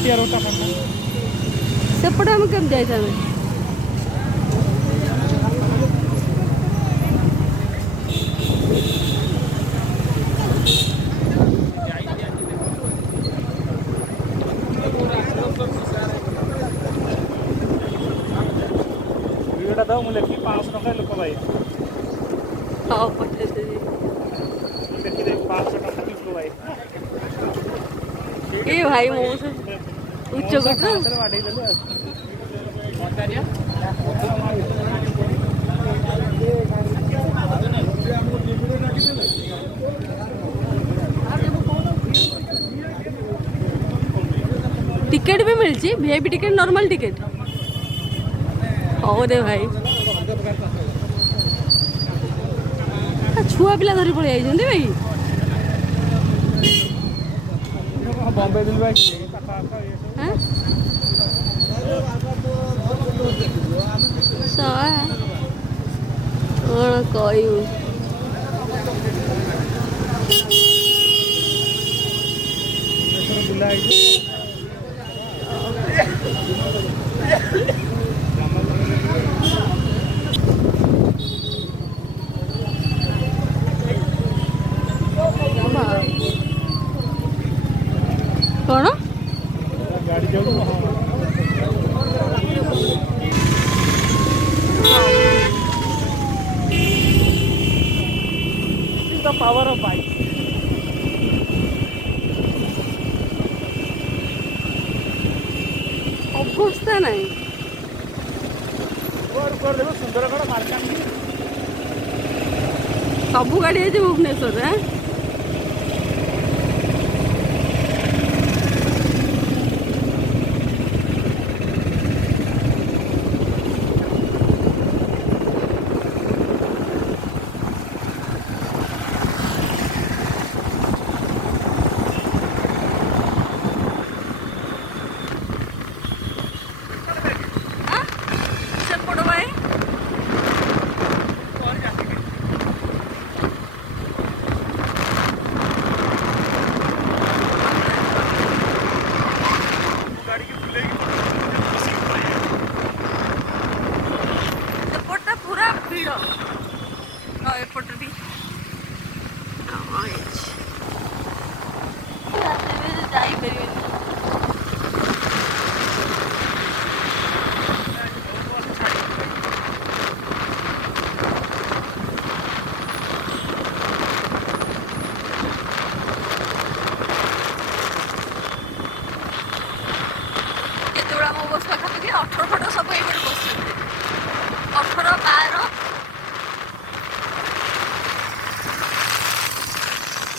पटिया रोटा पड़ता सेपटे हम केम जाए वीडियोटा दो मुझे लिखी 500 टका लोक भाई हाँ पटे देखी दे 500 टका लोक भाई ए भाई मो से उच्च कोट वाडे देले टिकट भी मिलची वीआईपी टिकट नॉर्मल टिकट हो रे भाई छुआ पिला धरी पड़े आई भाई बॉम्बे दिल भाई हैं सवा कौन कहू बुला कौन गाड़ी जाऊ द पावर ऑफ बाइक अवस्था नहीं देखो सुंदरगढ़ मार्केट सब गाड़ी है भुवनेश्वर है एपट भी बस पाखा 18 फट सब